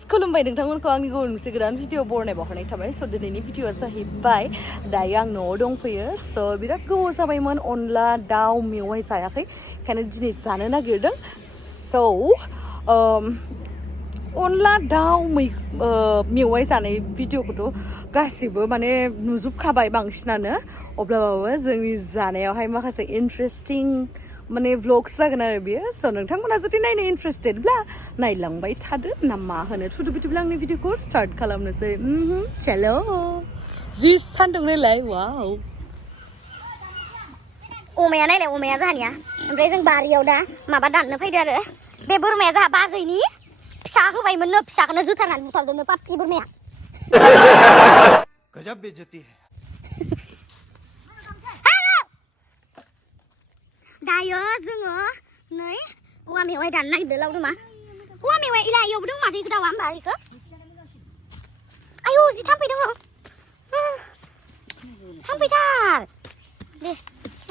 Guys खुलुमबाय नोंथांमोनखौ आंनि गुबुन मोनसे गोदान भिडिअ बरनाय बावहरनाय थाबाय स' दिनैनि भिडिअआ जाहैबाय दायो आं न'आव दंफैयो स' बिराद गोबाव जाबायमोन अनला दाउ मेवाइ जायाखै ओंखायनो दिनै जानो नागिरदों स' अनला दाउ मेवाइ जानाय भिडिअखौथ' गासिबो माने नुजोबखाबाय बांसिनानो अब्लाबो जोंनि जानायावहाय माखासे इन्टारेस्टिं माने व्लग्स जागोन आरो बियो स' नोंथांमोना जुदि नायनो इन्टारेस्टेडब्ला नायलांबाय थादो ना मा होनो थुदो बिदिब्ला आंनि भिडिअखौ स्टार्ट खालामनोसै चलो जि सान्दुं नायलाय वाव अमाया नायलाय अमाया जाहानिया ओमफ्राय जों बारियाव दा माबा दाननो फैदो आरो बे बोरमाया जाहा बाजैनि फिसा होबायमोननो फिसाखौनो जुथारनानै बुथारदोंनो पापि बोरमाया गजब बेइज्जती है दायो जोङो नै औवा मेवाइ दाननो नागिरदों लावदुमा औवा मेवाइ इला इयावबो दं माथो इखो दावा होमबा इखो आयौ जि थाम्फै दङ थाम्फैथार दे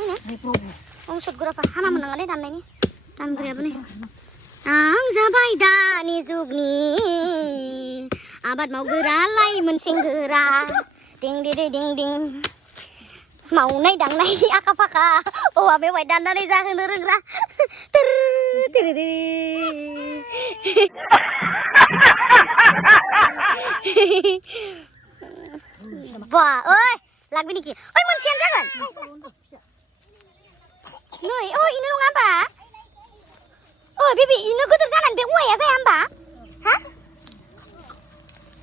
नायनो सदगुराफा हामा मोननाङा दे दाननायनि दानग्रायाबो नै आं जाबाय दानि जुगनि आबाद मावग्रा लाइमोन सेंग्रा दिं दिं दिं मावनाय दांनाय आखा फाखा औवा मेवाइ दाननानै जाहोनो रोंग्रा बा ओइ लागबि निखि ओइ मोनसेयानो जागोन नै ओइ इनो नङा होमबा ओइ बेबि इनो गोदोर जानानै बे औवाया जाया होमबा हा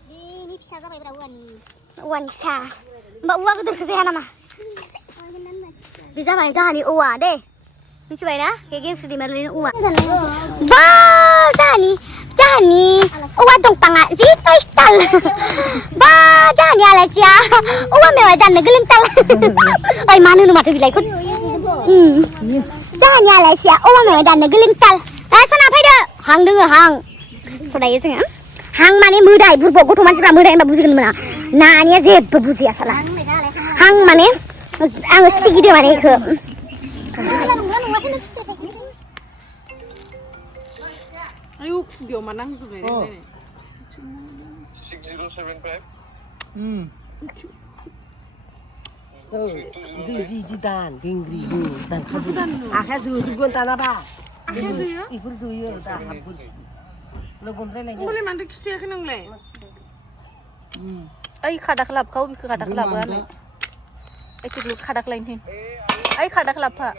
बेनि फिसा जाबायब्रा औवानि फिसा होमबा औवा गोदोरखौ जाया नामा बे जाबाय जाहानि औवा दे मिथिबाय ना बे गेमस्रि दैमारिनि औवा बा जाहानि औवा दंफाङा जि स्टाइल बा जाहानि आलासिया औवा मेवाइ दाननो गोलोंथार ओइ मा होनो माथो बिलाइखौ जाहानि आलासिया औवा मेवाइ दाननो गोलोंथार सना फैदो हां दोङो हां सदायो जोङो हां माने मोदाय बुरबक गथ' मानसिफ्रा मोदाय होनबा बुजिगोन मोना नानिया जेबो बुजिया साला हां माने आङो सिगिदो माने इखो आयौ खुगायाव मा नांजोबनाय 6075 di dan dingri dan kabu akhir zuzugun tanaba akhir zuyo ikur zuyo dah habus lo gomre lagi boleh mandu kistiakan nongle ai khadak lap kau bikku khadak lap kan ai tiklu khadak lain hin ai khadak lap ha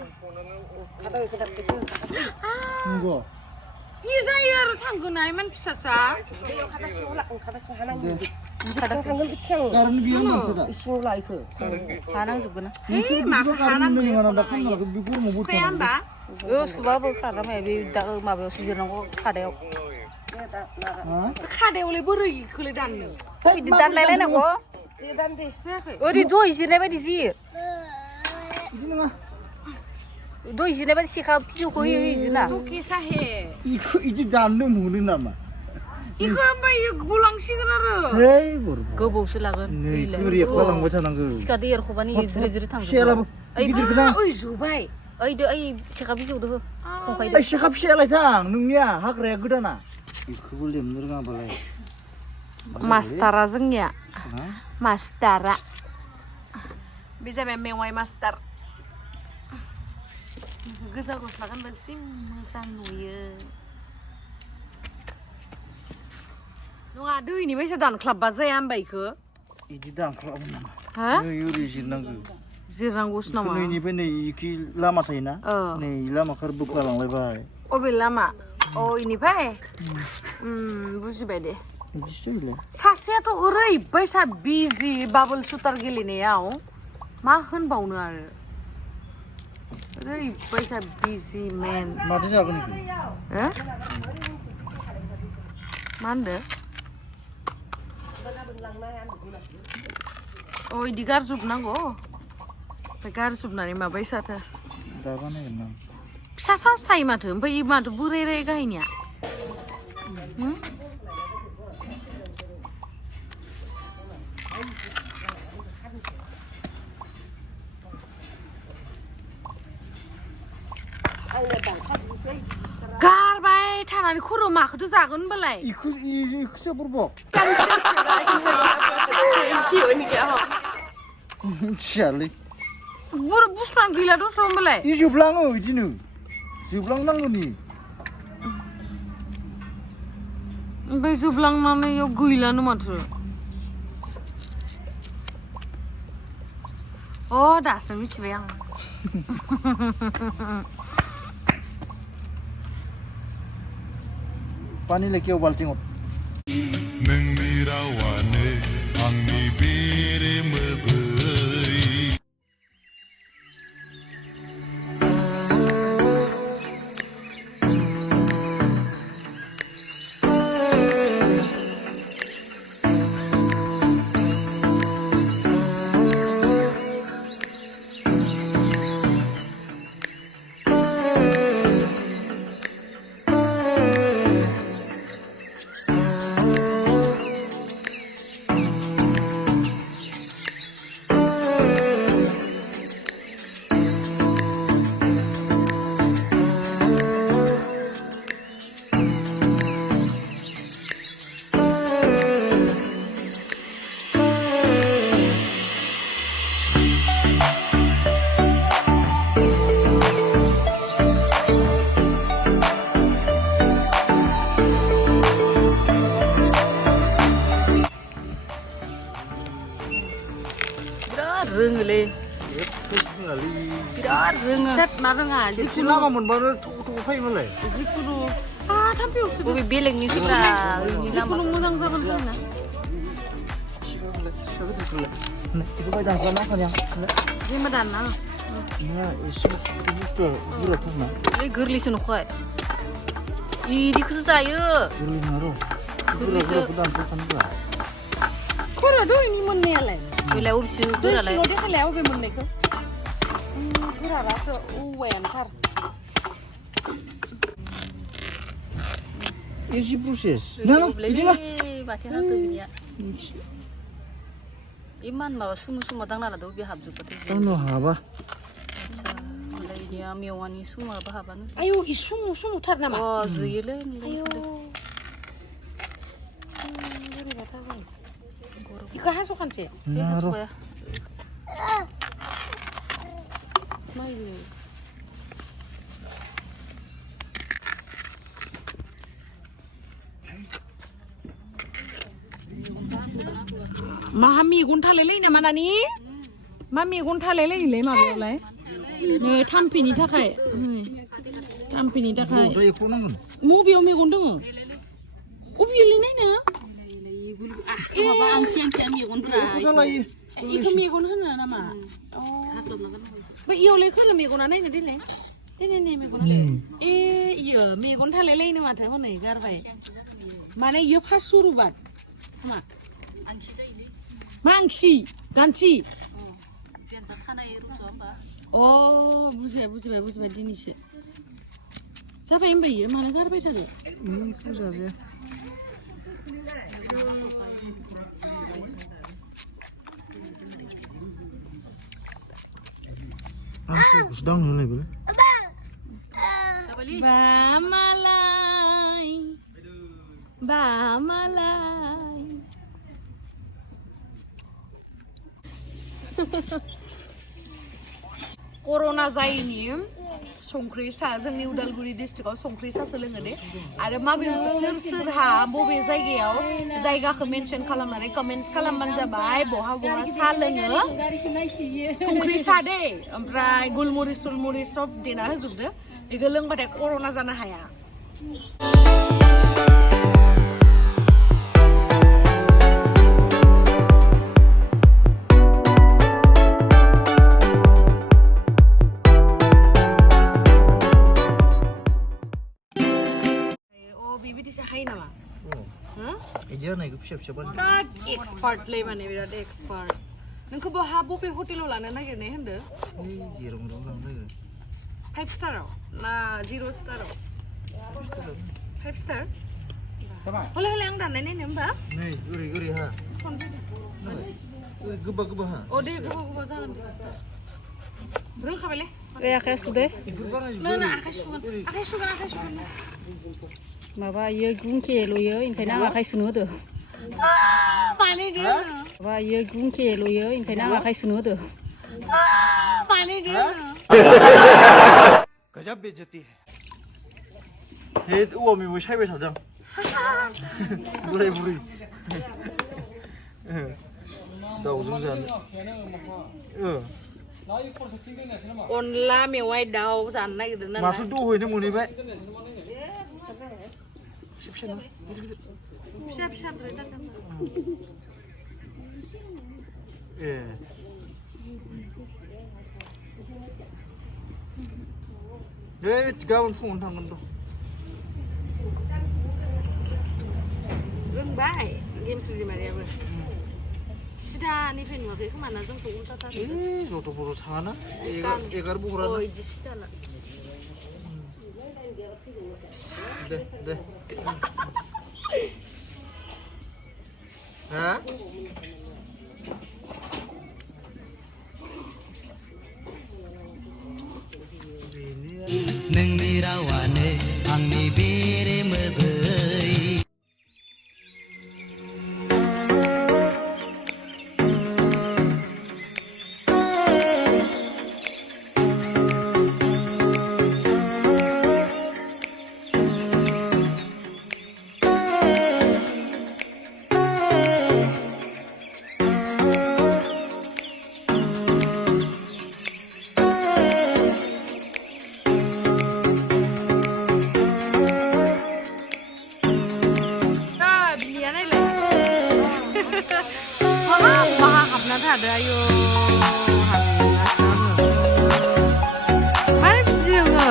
khadak khadak itu nunggu Izayar tanggunai man pisasa khadak sola khadak sohana khadak hangun keceng karena dia maksudnya isu lah itu hanang jubna musuh itu karena dengan ada kan lagi bikur mau buat kayamba yo subabu khada ma be da ma be sujirnango khadayaw khade oleh borai khole danno bidi dan lain nago dan deh odi do izine ba disi ini mah do izine ba sikha piu ko izina oke sahe itu jangan mulu nama iku apa yuk bulangsigan aro hei bor gobowsो लागोन uri खालामबाय थानांगौ सिखा there खबानि जिरि जिरि थांगोन सेलाबो गिदिर गोनां ओइ जुबाय ओइ दो ओइ सिखा बिजौदो हो खंखाय ओइ सिखा फिसायालाय थां नोंनिया हाग्राया गोदाना बेखौबो लेमनो रोङाबालाय मास्टारा जोंनिया मास्टारा बे जाबाय मेवाइ मास्टार गोजा गस्ला गानबा जि मोजां नुयो नङा दैनि बायसा दानख्लाबबा जाया होमबा इखो इदि दानख्लाबो नामा हा नै ओरै जिरनांगौ जिरनांगौसो नामा नैनिफ्राय नै इखि लामा थायोना नै लामाखौ बोख्लालांलायबाय अबे लामा अ इनिफ्राय बुजिबाय दे बिदिसो जायोलाय सासेयाथ' ओरैबायसा बिजि बाबल सुटार गेलेनायाव मा होनबावनो आरो ओरैबायसा बिजि मेन माथो जागोन इखो हो मा होनदो अ इदि गारजोबनांगौ ओमफ्राय गारजोबनानै माबायसाथो दा बानायगोन ना फिसा सास थायो माथो ओमफ्राय माथो बोराय गाहायनिया गारबाय थाना जानानै खर' माखौथ' जागोन होनबालाय 이크서 부르복 치알리 बुस्थुआनो गैला दस' होनबालाय 이 जोबलाङो इदिनो जोबलांनांगौनि ओमफ्राय जोबलांनानै इयाव गैलानो माथो दासो मिथिबाय आं पानी लेके बाल्टिंआव नोंनि रावानो आंनि बेरे मोदै रोङोलै बिराद रोङो सेट मा रोङा खेबसे लामा मोनबानो थख' फैयोमोनलाय जिखुनु थाम्फैयावसो बबे बेलेगनिसोब्रा जिखुनु मोजां जागोन होनना 이거 봐야 돼 나가냐 जेमा दानना 나 이거 부르터 부르터나 왜 गोरलैसो नखय इदिखौसो जायो 부르나로 부르 부담 못하는 거야 खर' दहैनि मोननायालाय बेलाय अबेसो दै गोरालाय सिङाव देखायलाय अबे मोननायखौ गोरारासो औवायानोथार 이지 프로세스 माथो हाथो बिनिया इमान माबा सुमु सुमा दांना लादो बे हाबजोबबाथाय 너 하봐 आच्छा ओमफ्राय इनिया मेवानि सुमाबो हाबानो आयौ सुमुथार नामा जोयोलै 이거 하소간지 나로 मा मेगन थालायलायो नामा नानि मा मेगन थालायलायोलै माबायावलाय नै थाम्फैनि थाखाय 너 이거 나는 मबेयाव मेगन दङ अबेयावलै नायनो माबा आंखि मेगनफोरा 살라이 이거 मेगन होनो नामा बै इयावलाय खोलो मेगना नायनो देलाय देनाय मेगना इयो मेगन थालायलायनो माथो हनै गारबाय माने इयो फास सुरुबात मा मा आंखि गान्थि बुजिबाय दिनैसो जाबाय होनबाय इयो मानो गारबाय थादो 이거 자세 aku sedang nih boleh Bamalai कर'ना जायैनि संख्रि सा जोंनि उदालगुरि डिस्ट्रिक्टआव संख्रि सा सोलोङो दे आरो माबे सोरहा बबे जायगायाव जायगाखौ मेनसन खालामनानै कमेन्ट्स खालामबानो जाबाय बहा सा लोङो संख्रि सा दे ओमफ्राय गुलमरिस सुलमरिस सब देना होजोबदो बेखौ लोंबाथाय कर'ना जानो हाया 이제 나 이거 피셔 봐. बिराद एक्सपार्टलै माने बिराद एक्सपार्ट नोंखौ बहा बबे हटेलाव लानो नागिरनाय होनदो 이런 거 나요. 5 स्टाराव ना 0 स्टाराव 5 स्टार हले आं दाननाय नायनो होमबा 네, 우리 하. 그바 하. दे गोबाव जागोन रोंखाबायलै आखाइ सुदो 이거 ना आखाइ सुगोन माबा इयो गुंखे लुयो ओमफ्राय नों आखाइ सुनो होदो माबा इयो गुंखे लुयो ओमफ्राय नों आखाइ सुनो होदो गजब बेइज्जती है हे औवा मेवाइ सायबाय थादों बोराय बुरै दाउजों जानो अनला मेवाइ दाउ जानो नागिरदों ना माथो दहैनो मोनहैबाय फिसा फिसाद्राय जागोन ए दे गाबोन फुङावनो थांगोन र' रोंबाय गेमस्रि दैमारियाबो सिदानिफ्राय नुवाखै खोमा ना जोंखौ उल्टाथार जथ'फोराव थाङाना एगार बहरा इदि सिदाना दे दे हा नोंनि रावानो आंनि बेरे मोदै थादो आयौ मारै बिदि नोङो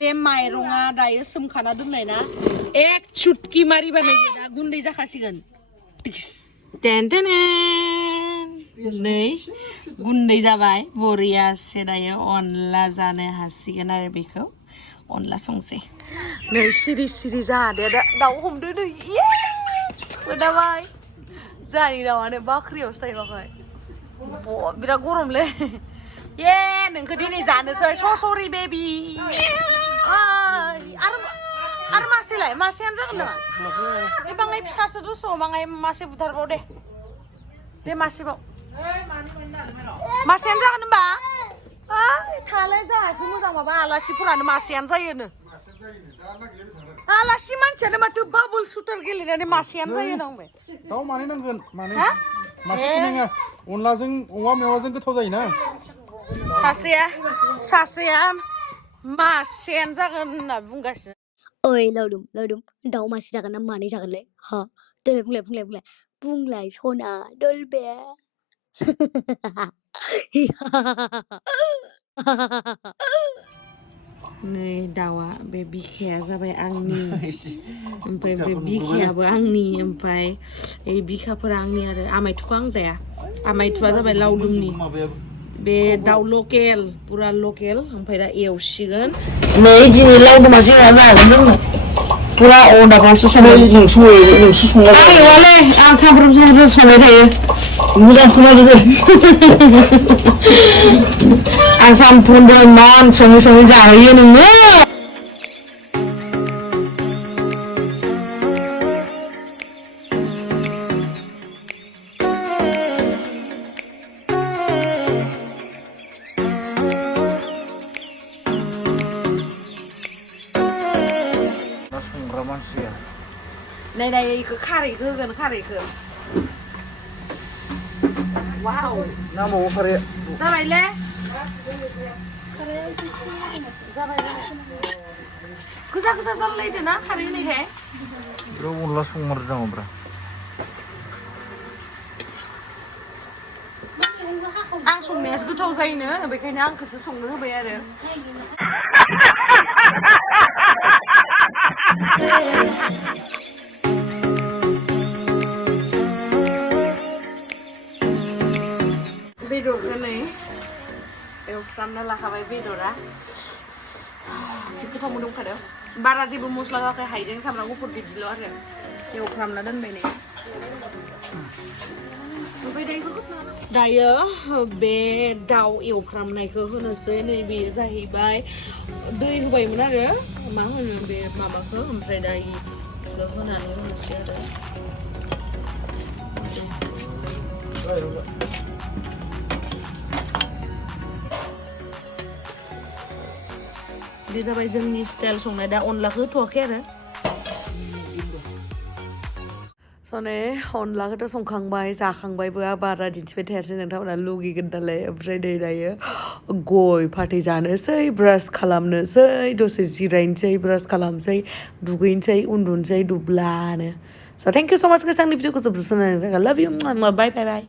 बे माइरङा दायो सोमखाना दोननाय ना एक चुटकी मारिबानो दा गुन्दै जाखासिगोन टेन टेन नै गुन्दै जाबाय बरियासे दायो अनला जानो हासिगोन आरो बेखौ अनला संसै नै सिरि सिरि जादे दाउ हमदो नै खोनाबाय जानि दाउआनो बाख्रियावसो थायोबाखै बिराद गरमलै ये नोंखौ दिनै जानोसै सरि बेबि आरो मासेलाय मासेयानो जागोन नामा बे बाङाय फिसासो दस' बाङाय मासे बुथारबाव दे मासेबाव मासेयानो जागोन होनबा थालाय जाहासो मोजां माबा आलासिफोरानो मासेयानो जायोनो आलासि मानसियानो माथो बाबुल सुटार गेलेनानै मासेयानो जायो नांबाय दाउ मानै नांगोन मानै मासे नङा अनलाजों औवा मेवाजों गोथाव जायोना सासेया मासेयानो जागोन होनना बुंगासिनो ओइ लावदुम दाउ मासे जागोन ना मानै जागोनलै हा देलाय बुंलाय सना दलबे नै दाउआ बे बिखाया जाबाय आंनि ओमफ्राय बे बिखायाबो आंनि ओमफ्राय बिखाफोरा आंनि आरो आमायथुखौ आं जाया आमायथुआ जाबाय लावदुमनि बे दाउ लकेल पुरा लकेल ओमफ्राय दा एवसिगोन नै दिनै लावदुमा जोंहा जागोन जोंनो पुरा अदाबावसो संनाय नोंसो संनाय आं एवालै आं सानफ्रोमबो संनाय थायो मोजां खोनादो दे आं सानफ्रोमबो इमान सङै जाहोयो नोङो संग्रा मानसिया नाय इखौ खारैखौ होगोन खारैखौ वाव नामाव खारैया जाबायले गोजा जालायदो ना खारै होनायखाय ब्रा अनला संमारदों ब्रा आं संनायासो गोथाव जायोनो बेखायनो आंखौसो संनो होबाय आरो बेदरखौ नै एवफ्रामना लाखाबाय बेदरा एसे गोथाव मोदोमखादों बारा जेबो मस्ला होआखै हाइजें सामब्राम गुफुर बिदिल' आरो एवफ्रामना दोनबाय नै दायो बे दाउ एवफ्रामनायखौ होनोसै नैबे जाहैबाय दै होबायमोन आरो मा होनो बे माबाखौ ओमफ्राय दायो बेखौ होनानै होनोसै आरो बे जाबाय जोंनि स्टाइल संनाय दा अनलाखौ होथ'वाखै आरो सने अनलाखौथ' संखांबाय जाखांबायबो बारा दिन्थिबाय थायासै नोंथांमोना लुगैगोन दालाय ओमफ्राय नै दायो गय फाथै जानोसै ब्रास खालामनोसै दसे जिरायनोसै ब्रास खालामसै दुगैनोसै उन्दुनोसै दुब्लानो स' थेंक इउ स' माच गाइस आंनि भिडिअखौ जोबजासिम नायनायनि थाखाय लाभ इउ बाय बाय बाय